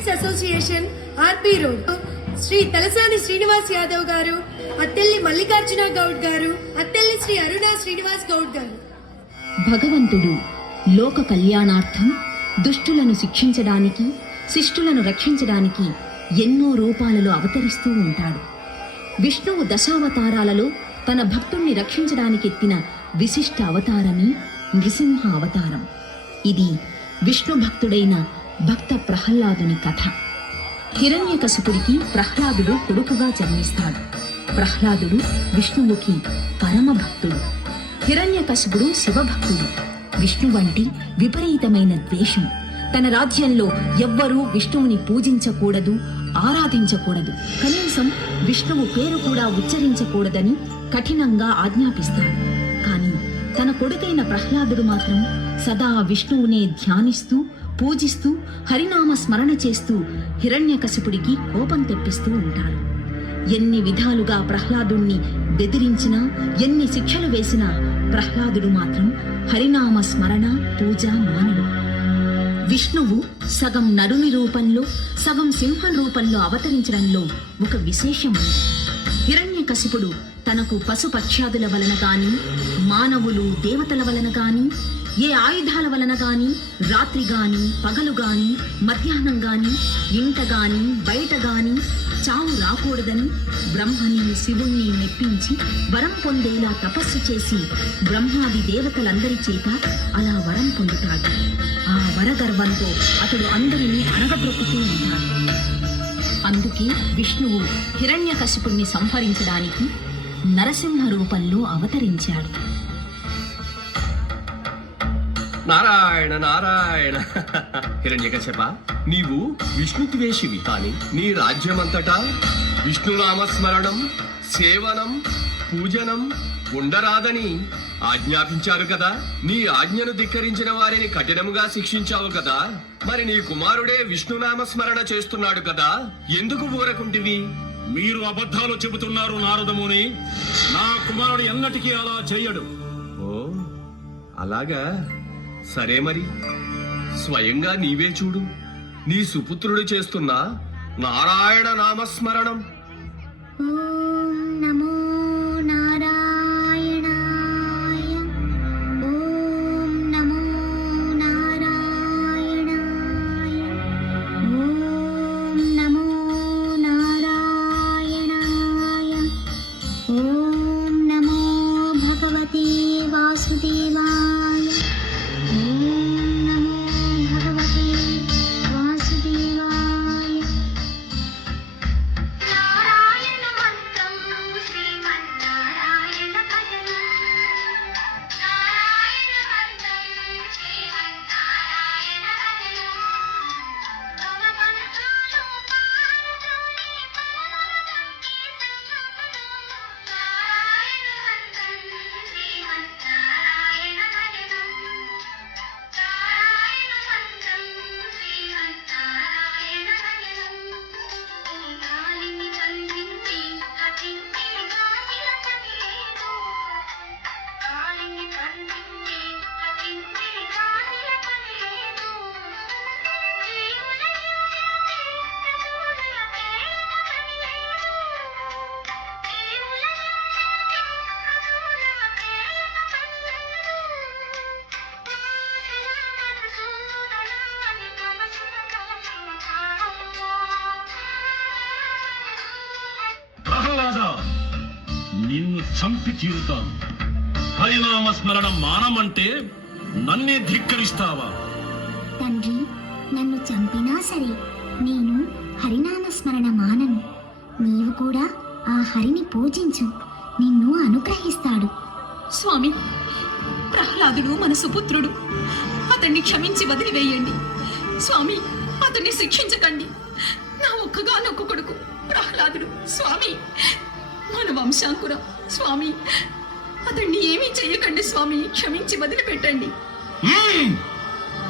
Parents association RP road Shri Talasani Srinivas Yadav గారు, అత్తెల్లి మల్లికార్జున గౌడ్ గారు, అత్తెల్లి శ్రీ అరుణ శ్రీనివాస్ గౌడ్ గారు. భగవంతుడు లోక కళ్యాణార్థం దుష్టులను శిక్షించడానికి, శిష్టులను రక్షించడానికి ఎన్నో రూపాలలో అవతరిస్తూ ఉంటాడు. విష్ణువు దశావతారాలలో తన భక్తుణ్ణి రక్షించడానికి ఎత్తిన విశిష్ట అవతారమే నృసింహ అవతారం. ఇది విష్ణు భక్తుడైన భక్త ప్రహ్లాదుని కథ. హిరణ్యకశిపుడికి ప్రహ్లాదుడు కొడుకుగా జన్మిస్తాడు. ప్రహ్లాదుడు విష్ణువుకి పరమ భక్తుడు. హిరణ్యకశిపుడు శివభక్తుడు. విష్ణు వంటి విపరీతమైన ద్వేషం. తన రాజ్యంలో ఎవ్వరూ విష్ణువుని పూజించకూడదు, ఆరాధించకూడదు, కనీసం విష్ణువు పేరు కూడా ఉచ్చరించకూడదని కఠినంగా ఆజ్ఞాపిస్తాడు. కానీ తన కొడుకైన ప్రహ్లాదుడు మాత్రం సదా విష్ణువునే ధ్యానిస్తూ, పూజిస్తూ, హరినామ స్మరణ చేస్తూ హిరణ్యకశిపుడికి కోపం తెప్పిస్తూ ఉంటాడు. ఎన్ని విధాలుగా ప్రహ్లాదుణ్ణి బెదిరించినా, ఎన్ని శిక్షలు వేసినా ప్రహ్లాదుడు మాత్రం హరినామ స్మరణ, పూజ మానడు. విష్ణువు సగం నరుని రూపంలో, సగం సింహం రూపంలో అవతరించడంలో ఒక విశేషం ఉంది. హిరణ్యకశిపుడు తనకు పశుపక్ష్యాదుల వలన గాని, మానవులు దేవతల వలన గాని, ఏ ఆయుధాల వలన గాని, రాత్రి గాని, పగలు గాని, మధ్యాహ్నం గాని, ఇంట గాని, బయట గాని చావు రాకూడదని బ్రహ్మని, శివుణ్ణి మెప్పించి వరం పొందేలా తపస్సు చేసి బ్రహ్మాది దేవతలందరి చేత అలా వరం పొందుతాడు. ఆ వరగర్వంతో అతడు అందరినీ అణగద్రొక్కుతూ ఉంటాడు. అందుకే విష్ణువు హిరణ్యకశిపుణ్ణి సంహరించడానికి నరసింహ రూపంలో అవతరించాడు. నారాయణ నారాయణ. హిరణ్యకశప, నీవు విష్ణుద్వేషివి, కాని నీ రాజ్యమంతటా విష్ణునామస్మరణం, సేవనం, పూజనం ఉండరాదని ఆజ్ఞాపించారు కదా. నీ ఆజ్ఞను ధిక్కరించిన వారిని కఠినముగా శిక్షించావు కదా. మరి నీ కుమారుడే విష్ణునామస్మరణ చేస్తున్నాడు కదా, ఎందుకు ఊరకుంటివి? మీరు అబద్ధాలు చెబుతున్నారు నారదముని. నా కుమారుడు ఎన్నటికీ అలా చెయ్యడు. ఓ అలాగా, సరే మరి స్వయంగా నీవే చూడు. నీ సుపుత్రుడు చేస్తున్న నారాయణ నామస్మరణం. ఓం నమో నారాయణాయ, ఓం నమో నారాయణాయ, ఓం నమో నారాయణాయ, ఓం నమో భగవతే వాసుదేవాయ, ఓం నమో భగవతే వాసుదేవాయ. నారాయణ మంత్రం శ్రీమన్నారాయణ భజనం, నారాయణ మంత్రం శ్రీమన్నారాయణ భజనం, తమ మంత్రాలు పాడుతూనే పరమ సంకీర్తనం, నారాయణ మంత్రం శ్రీమన్నారాయణ భజనం, నారాయణ మంత్రం శ్రీమన్నారాయణ భజనం, గాలిని బంధించి హఠించి గాలిల పనిలేదు, గాలిని బంధించి హఠించి గాలిల పనిలేదు, జీవుల జీవుల ప్రేమ పనిలేదు, జీవుల ప్రహ్లాద, నిన్ను చంపి తీరుతాను. హరినామస్మరణ మానమంటే నన్నే ధిక్కరిస్తావా? తండ్రి, నన్ను చంపినా సరే నేను హరినామస్మరణ మానను. నీవు కూడా ఆ హరిని పూజించు, నిన్ను అనుగ్రహిస్తాడు. స్వామి, ప్రహ్లాదుడు మన సుపుత్రుడు. అతన్ని క్షమించి వదిలివేయండి. స్వామి, అతన్ని శిక్షించకండి. నా ఒక్కగానొక్క కొడుకు ప్రహ్లాదుడు. స్వామి, మన వంశాంకురం. స్వామి, అతన్ని ఏమీ చెయ్యకండి. స్వామి, క్షమించి వదిలిపెట్టండి.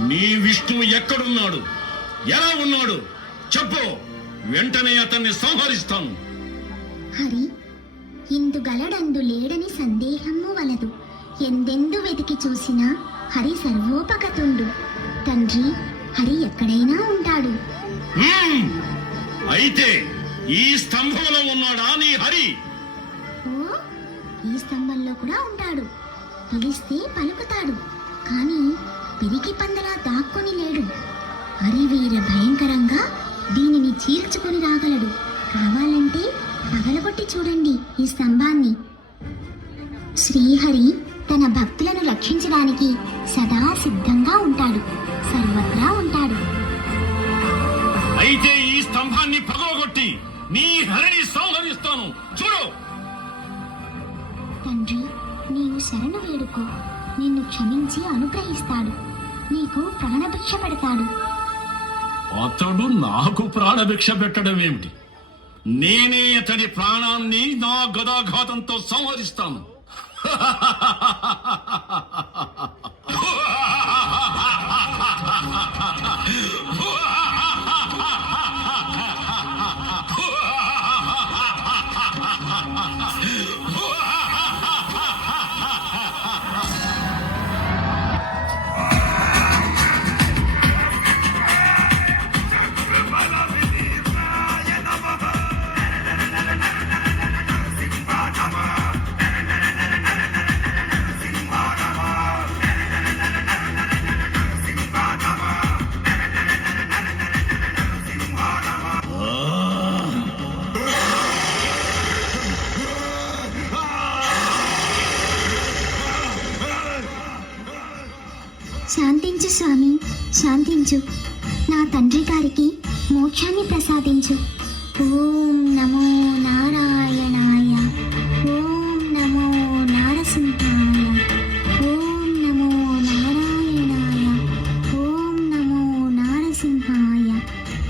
నీ విష్ణువు ఎక్కడున్నాడు? ఎలా ఉన్నాడు? చెప్పు, వెంటనే అతన్ని సంహరిస్తాను. హరి ఇందుగలడందు లేడని సందేహము వలదు. ఎందెందు వెతికి చూసినా హరి సర్వోపగతుండు. తండ్రి, హరి ఎక్కడైనా ఉంటాడు. హ్మ్. అయితే ఈ స్తంభంలో ఉన్నాడా నీ హరి? ఓ, ఈ స్తంభంలో కూడా ఉంటాడు. పిలిస్తే పలుకుతాడు, కానీ పిరికి పందలా దాక్కుని లేడు. హరివీర భయంకరంగా దీనిని చీల్చుకొని రాగలడు. కావాలంటే పగలగొట్టి చూడండి ఈ స్తంభాన్ని. శ్రీహరి తన భక్తులను రక్షించడానికి సదా సిద్ధంగా ఉంటాడు, సర్వత్రా ఉంటాడు. అయితే ఈ స్తంభాన్ని పగలగొట్టి నీ హరిని సంహరిస్తాను, చూడు. తండ్రి, నీవు శరణు వేడుకో, నిన్ను క్షమించి అనుగ్రహిస్తాడు, నీకు ప్రాణభిక్ష పెడతాడు. అతడు నాకు ప్రాణభిక్ష పెట్టడం ఏమిటి? నేనే అతడి ప్రాణాన్ని నా గదాఘాతంతో సంహరిస్తాను. శాంతించు స్వామి, శాంతించు. నా తండ్రి గారికి మోక్షాన్ని ప్రసాదించు. ఓం నమో నారాయణాయ, ఓం నమో నారసింహాయ, ఓం నమో నారాయణాయ, ఓం నమో నారసింహాయ,